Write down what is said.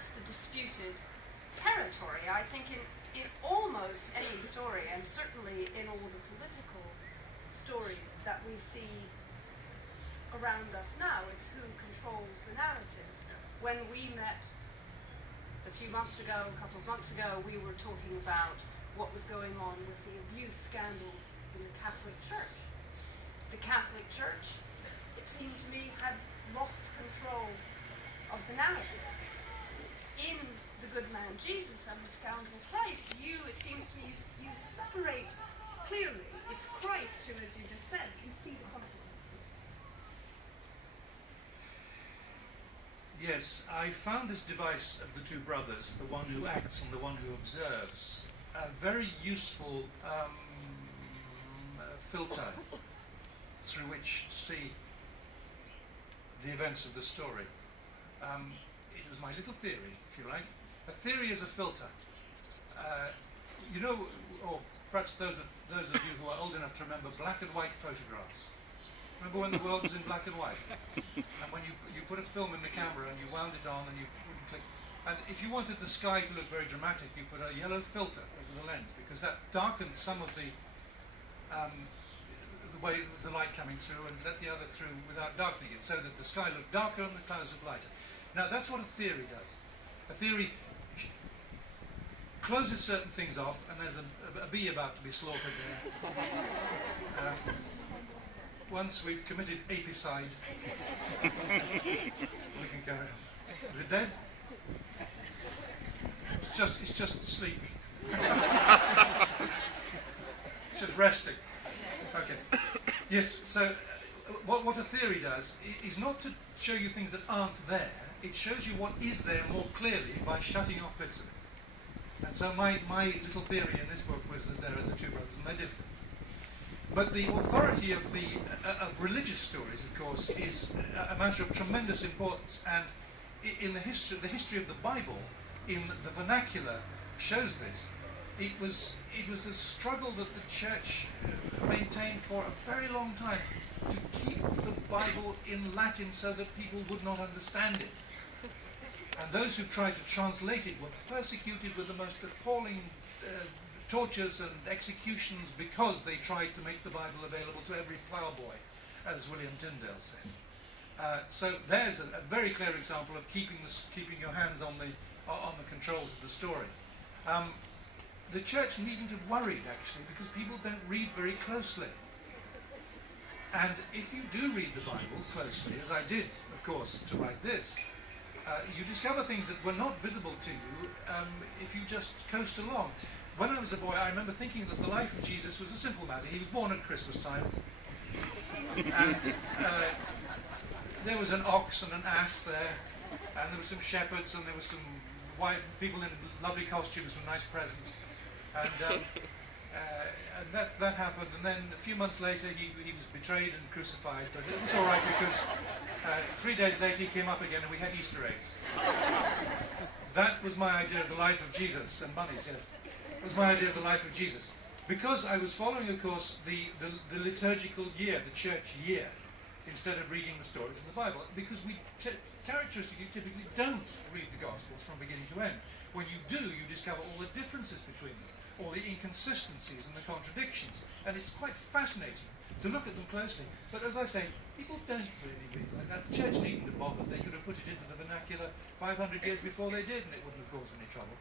that's the disputed territory. I think in almost any story, and certainly in all the political stories that we see around us now, it's who controls the narrative. When we met a couple of months ago, we were talking about what was going on with the abuse scandals in the Catholic Church. The Catholic Church, it seemed to me, had lost control of the narrative. In The Good Man Jesus and the Scoundrel Christ, it seems to me, you separate clearly. It's Christ who, as you just said, can see the consequences. Yes, I found this device of the two brothers, the one who acts and the one who observes, a very useful filter through which to see the events of the story. It was my little theory, if you like. A theory is a filter. You know, or perhaps those of you who are old enough to remember black and white photographs. Remember when the world was in black and white? And when you put a film in the camera and you wound it on and you wouldn't click. And if you wanted the sky to look very dramatic, you put a yellow filter over the lens, because that darkened some of the way the light coming through and let the other through without darkening it, so that the sky looked darker and the clouds looked lighter. Now that's what a theory does. A theory closes certain things off, and there's a bee about to be slaughtered there. Once we've committed apicide, we can carry on. Is it dead? It's just sleeping. It's just resting. Okay. Yes, so what a theory does is not to show you things that aren't there. It shows you what is there more clearly by shutting off bits of it. And so my little theory in this book was that there are the two brothers and they're different. But the authority of of religious stories, of course, is a matter of tremendous importance. And in the history of the Bible, in the vernacular, shows this. It was the struggle that the church maintained for a very long time to keep the Bible in Latin so that people would not understand it. And those who tried to translate it were persecuted with the most appalling tortures and executions because they tried to make the Bible available to every ploughboy, as William Tyndale said. So there's a very clear example of keeping your hands on the controls of the story. The church needn't have worried, actually, because people don't read very closely. And if you do read the Bible closely, as I did, of course, to write this, you discover things that were not visible to you if you just coast along. When I was a boy, I remember thinking that the life of Jesus was a simple matter. He was born at Christmas time. And there was an ox and an ass there, and there were some shepherds, and there were some white people in lovely costumes with nice presents. And that happened, and then a few months later he was betrayed and crucified, but it was all right because 3 days later he came up again and we had Easter eggs. That was my idea of the life of Jesus, and bunnies, yes. That was my idea of the life of Jesus. Because I was following, of course, the liturgical year, the church year, instead of reading the stories in the Bible, because we characteristically typically don't read the Gospels from beginning to end. When you do, you discover all the differences between them, all the inconsistencies and the contradictions, and it's quite fascinating to look at them closely. But as I say, people don't really read like that. The church needn't have bothered. They could have put it into the vernacular 500 years before they did, and it wouldn't have caused any trouble.